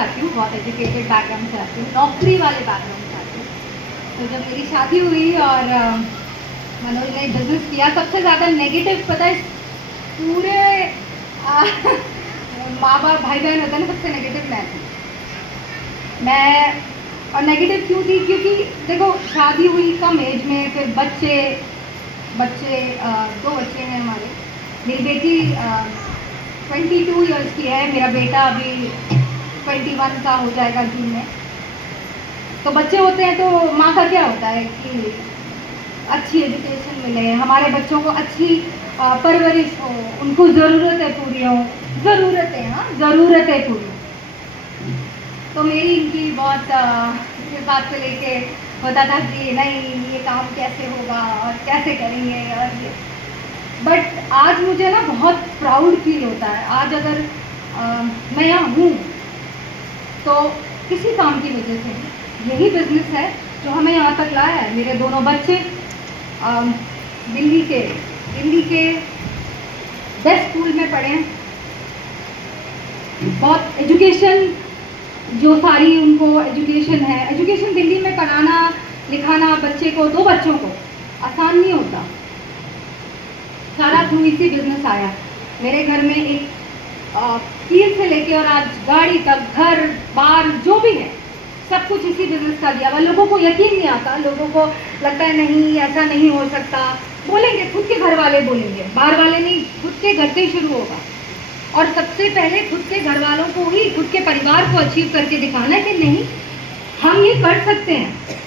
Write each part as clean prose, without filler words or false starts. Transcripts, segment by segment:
से आती हूँ, बहुत एजुकेटेड बैकग्राउंड से आती हूँ, नौकरी वाले बैकग्राउंड से आती हूँ। तो जब मेरी शादी हुई और मनोज ने बिजनेस किया, सबसे ज़्यादा नेगेटिव पता है पूरे माँ बाप भाई बहन होता है ना, सबसे नेगेटिव मैं थी। मैं और नेगेटिव क्यों थी, क्योंकि देखो शादी हुई कम एज में, फिर बच्चे दो बच्चे हैं हमारे। मेरी बेटी 22 इयर्स की है, मेरा बेटा अभी 21 का हो जाएगा जून में। तो बच्चे होते हैं तो माँ का क्या होता है कि अच्छी एजुकेशन मिले, हमारे बच्चों को अच्छी परवरिश हो, उनको ज़रूरतें पूरी हो, ज़रूरतें पूरी। तो मेरी इनकी बहुत इस बात को लेके होता था कि नहीं ये काम कैसे होगा और कैसे करेंगे और ये। बट आज मुझे ना बहुत प्राउड फील होता है। आज अगर मैं यहाँ हूँ तो किसी काम की वजह से, यही बिजनेस है जो हमें यहाँ तक लाया है। मेरे दोनों बच्चे दिल्ली के बेस्ट स्कूल में पढ़े हैं, बहुत एजुकेशन जो सारी उनको एजुकेशन है, एजुकेशन दिल्ली में पढ़ाना लिखाना बच्चे को, दो बच्चों को आसान नहीं होता। सारा थ्रू इसी बिजनेस आया। मेरे घर में एक कील से लेके और आज गाड़ी तक, घर बार जो भी है, सब कुछ इसी बिजनेस का दिया हुआ। लोगों को यकीन नहीं आता, लोगों को लगता है नहीं ऐसा नहीं हो सकता। बोलेंगे, खुद के घर वाले बोलेंगे, बाहर वाले नहीं, खुद के घर से ही शुरू होगा। और सबसे पहले खुद के घर वालों को ही, खुद के परिवार को अचीव करके दिखाना है कि नहीं हम ये कर सकते हैं।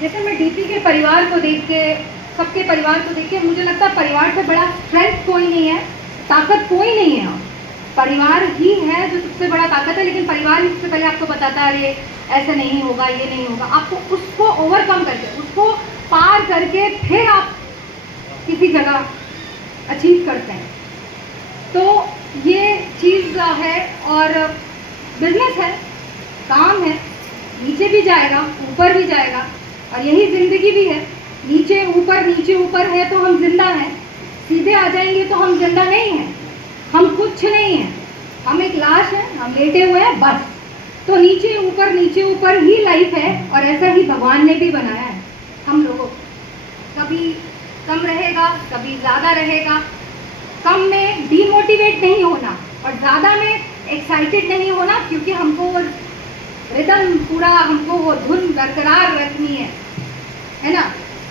जैसे मैं डीपी के परिवार को देख के, सबके परिवार को देख के मुझे लगता है परिवार से बड़ा स्ट्रेंथ कोई नहीं है, ताकत कोई नहीं है। परिवार ही है जो सबसे बड़ा ताकत है। लेकिन परिवार सबसे पहले आपको बताता है ये ऐसे नहीं होगा, ये नहीं होगा। आपको उसको ओवरकम करके, उसको पार करके फिर आप किसी जगह अचीव करते हैं। तो ये चीज़ है और बिजनेस है, काम है, नीचे भी जाएगा ऊपर भी जाएगा, और यही ज़िंदगी भी है। नीचे ऊपर है तो हम जिंदा हैं, सीधे आ जाएंगे तो हम जिंदा नहीं हैं, हम कुछ नहीं हैं, हम एक लाश हैं, हम लेटे हुए हैं बस। तो नीचे ऊपर ही लाइफ है, और ऐसा ही भगवान ने भी बनाया है हम लोगों को। कभी कम रहेगा, कभी ज़्यादा रहेगा। कम में डीमोटिवेट नहीं होना और ज़्यादा में एक्साइटेड नहीं होना, क्योंकि हमको वो रिदम पूरा, हमको वो धुन बरकरार रखनी है ना।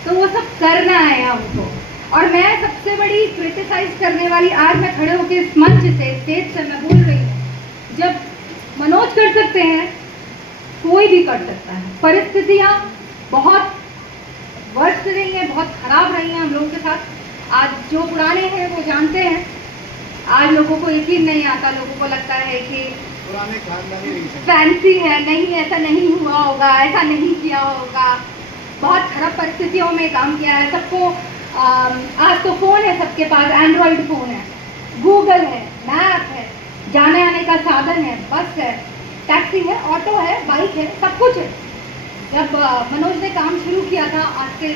तो वो सब करना है हमको। और मैं सबसे बड़ी क्रिटिसाइज करने वाली, आज मैं खड़े होकर इस मंच से, स्टेज से मैं बोल रही हूँ, जब मनोज कर सकते हैं कोई भी कर सकता है। परिस्थितियाँ बहुत वर्स्ट रही हैं, बहुत खराब रही हैं हम लोगों के साथ। आज जो पुराने हैं वो जानते हैं, आज लोगों को यकीन नहीं आता, लोगों को लगता है कि पुराने खानदानी फैंसी है, नहीं ऐसा नहीं हुआ होगा, ऐसा नहीं किया होगा। बहुत खराब परिस्थितियों में काम किया है सबको। आज तो फ़ोन है सबके पास, एंड्रॉयड फ़ोन है, गूगल है, मैप है, जाने आने का साधन है, बस है, टैक्सी है, ऑटो है, बाइक है, सब कुछ है। जब मनोज ने काम शुरू किया था आज से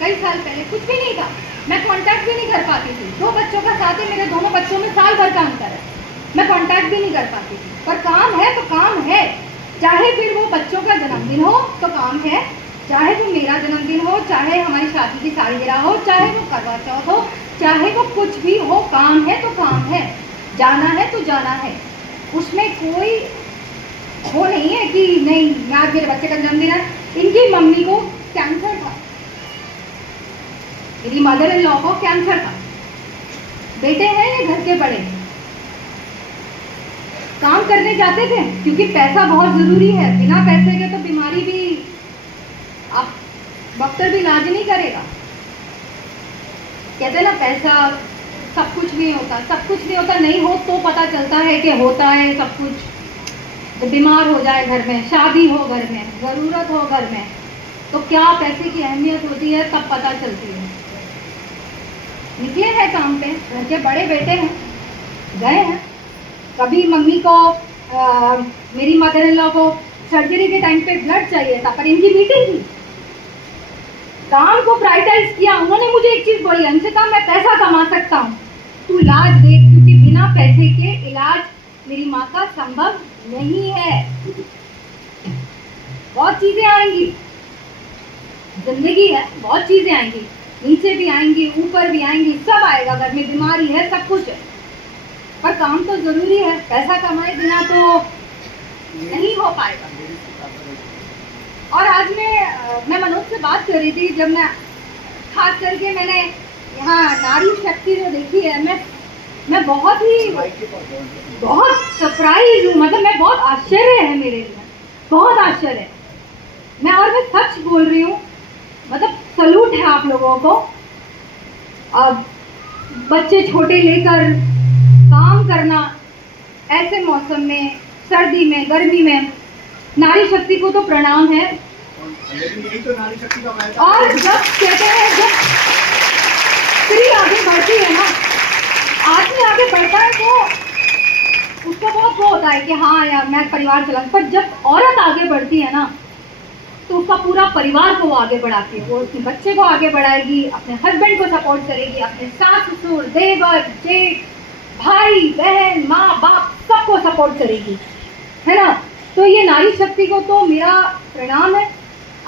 कई साल पहले, कुछ भी नहीं था। मैं कांटेक्ट भी नहीं कर पाती थी। दो बच्चों का साथ है, मेरे दोनों बच्चों में साल भर का अंतर है, मैं कांटेक्ट भी नहीं कर पाती थी। पर काम है तो काम है, चाहे फिर वो बच्चों का जन्मदिन हो तो काम है, चाहे वो मेरा जन्मदिन हो, चाहे हमारी शादी की सालगिरह हो, चाहे वो करवा चौथ हो, चाहे वो कुछ भी हो, काम है तो काम है, जाना है तो जाना है। उसमें कोई वो नहीं है कि नहीं यार मेरे बच्चे का जन्मदिन है। इनकी मम्मी को कैंसर था, मेरी मदर इन लॉ को कैंसर था। बेटे हैं ये घर के बड़े, काम करने जाते थे क्योंकि पैसा बहुत ज़रूरी है। बिना पैसे के तो बीमारी भी, आप डॉक्टर भी इलाज नहीं करेगा। कहते हैं ना पैसा सब कुछ नहीं होता, सब कुछ नहीं होता। नहीं हो तो पता चलता है कि होता है सब कुछ। जब बीमार हो जाए घर में, शादी हो घर में, ज़रूरत हो घर में, तो क्या पैसे की अहमियत होती है तब पता चलती है। निकले हैं काम पे, घर के बड़े बेटे हैं, गए हैं। कभी मम्मी को मेरी मदर इन लॉ को सर्जरी के टाइम पे ब्लड चाहिए था, पर इनकी मीटिंग थी, काम को प्रायोरिटाइज किया। उन्होंने मुझे एक चीज़ बोली, अंशिता मैं पैसा कमा सकता हूँ, तू इलाज देख, क्योंकि बिना पैसे के इलाज मेरी माँ का संभव नहीं है। बहुत चीजें आएंगी, जिंदगी है, बहुत चीजें आएंगी, नीचे भी आएंगी, ऊपर भी आएंगी, सब आएगा। घर में बीमारी है, सब कुछ है, पर काम तो जरूरी है। पैसा कमाए बिना तो नहीं हो पाएगा। और आज मैं मनोज से बात कर रही थी, जब मैं खास करके मैंने यहाँ नारी शक्ति जो देखी है, मैं बहुत सरप्राइज हूँ। मतलब मैं बहुत आश्चर्य है मेरे लिए, बहुत आश्चर्य है। मैं सच बोल रही हूँ, मतलब सलूट है आप लोगों को। अब बच्चे छोटे लेकर काम करना ऐसे मौसम में, सर्दी में, गर्मी में, नारी शक्ति को तो प्रणाम है। यही तो नारी शक्ति का फायदा। और जब कहते हैं, जब स्त्री आगे बढ़ती है ना, आदमी आगे बढ़ता है तो उसको बहुत वो होता है कि हाँ यार मैं परिवार चला, पर जब औरत आगे बढ़ती है ना तो उसका पूरा परिवार को वो आगे बढ़ाती है। वो उसके बच्चे को आगे बढ़ाएगी, अपने हस्बैंड को सपोर्ट करेगी, अपने सास ससुर, देवर, जेठ, भाई बहन, माँ बाप, सबको सपोर्ट करेगी, है ना। तो ये नारी शक्ति को तो मेरा प्रणाम है।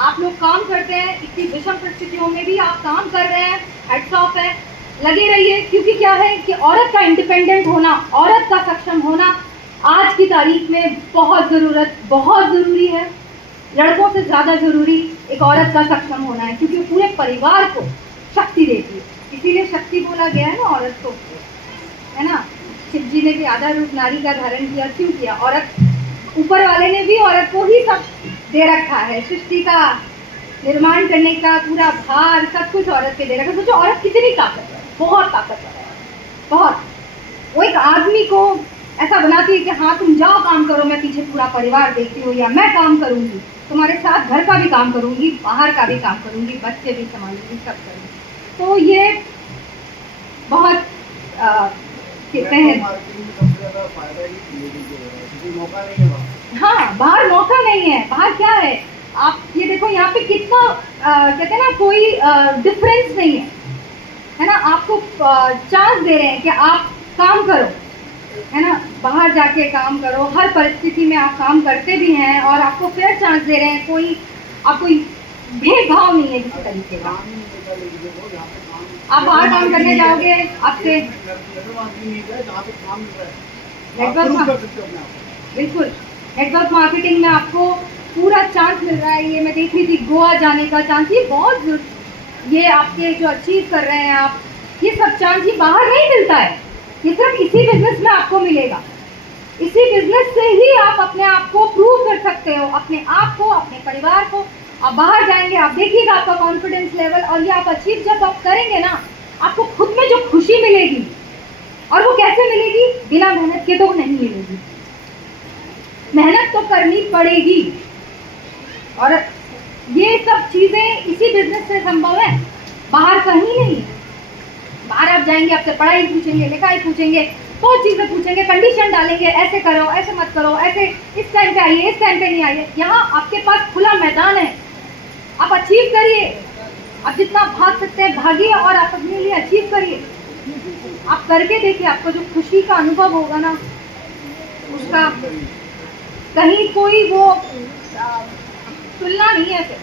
आप लोग काम करते हैं, इतनी विषम परिस्थितियों में भी आप काम कर रहे हैं, हैट्स ऑफ है, लगे रहिए। क्योंकि क्या है कि औरत का इंडिपेंडेंट होना, औरत का सक्षम होना आज की तारीख में बहुत ज़रूरी है। लड़कों से ज़्यादा ज़रूरी एक औरत का सक्षम होना है, क्योंकि पूरे परिवार को शक्ति देती है। इसीलिए शक्ति बोला गया है ना औरत को, है ना। शिव जी ने भी आधा रूप नारी का धारण किया, क्यों किया? औरत, ऊपर वाले ने भी औरत को ही सब दे रखा है, सृष्टि का निर्माण करने का पूरा भार, सब कुछ औरत पे दे रखा है। सोचो औरत कितनी ताकतवर है, बहुत ताकतवर है, बहुत। वो एक आदमी को ऐसा बनाती है कि हाँ तुम जाओ काम करो, मैं पीछे पूरा परिवार देखती हूँ, या मैं काम करूँगी, तुम्हारे साथ घर का भी काम करूँगी, बाहर का भी काम करूँगी, बच्चे भी संभालूंगी, सब करूँगी। तो ये बहुत कहते हैं, हाँ बाहर मौका नहीं है। बाहर क्या है, आप ये देखो यहाँ पे कितना कहते हैं ना, कोई डिफरेंस नहीं है ना। आपको चांस दे रहे हैं कि आप काम करो, है ना, बाहर जाके काम करो। हर परिस्थिति में आप काम करते भी हैं और आपको फेयर चांस दे रहे हैं। आपको भेदभाव नहीं है किसी तरीके का। आप बाहर काम करने जाओगे, आपसे बिल्कुल नेटवर्क मार्केटिंग में आपको पूरा चांस मिल रहा है। ये मैं देख रही थी, गोवा जाने का चांस, ये बहुत, ये आपके जो अचीव कर रहे हैं आप, ये सब चांस ये बाहर नहीं मिलता है। ये सिर्फ इसी बिजनेस में आपको मिलेगा। इसी बिजनेस से ही आप अपने आप को प्रूव कर सकते हो, अपने आप को, अपने परिवार को। आप बाहर जाएंगे, आप देखिएगा आपका कॉन्फिडेंस लेवल, और ये आप अचीव जब आप करेंगे ना, आपको खुद में जो खुशी मिलेगी, और वो कैसे मिलेगी? बिना मेहनत के तो नहीं मिलेगी। मेहनत तो करनी पड़ेगी, और ये सब चीज़ें इसी बिजनेस से संभव है, बाहर कहीं नहीं। बाहर आप जाएंगे, आपसे पढ़ाई पूछेंगे, लिखाई पूछेंगे, बहुत चीज़ें पूछेंगे, कंडीशन डालेंगे, ऐसे करो, ऐसे मत करो, ऐसे इस टाइम पे आइए, इस टाइम पे नहीं आइए। यहाँ आपके पास खुला मैदान है, आप अचीव करिए। आप जितना भाग सकते हैं भागिए, और आप अपने लिए अचीव करिए। आप करके देखिए, आपको जो खुशी का अनुभव होगा ना, उसका कहीं कोई वो तुलना नहीं है फिर।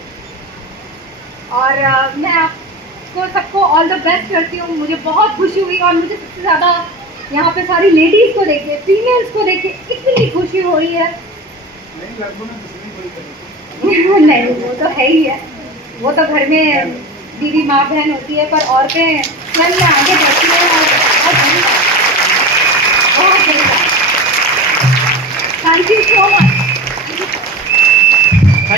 और मैं आपको सबको ऑल द बेस्ट करती हूँ। मुझे बहुत खुशी हुई, और मुझे सबसे ज़्यादा यहाँ पे सारी लेडीज़ को देखे, फीमेल्स को देखे इतनी खुशी हो रही है। नहीं, वो तो है ही है, वो तो घर में दीदी माँ बहन होती है, पर औरतें स्वयं में आगे बढ़ती हैं और बहुत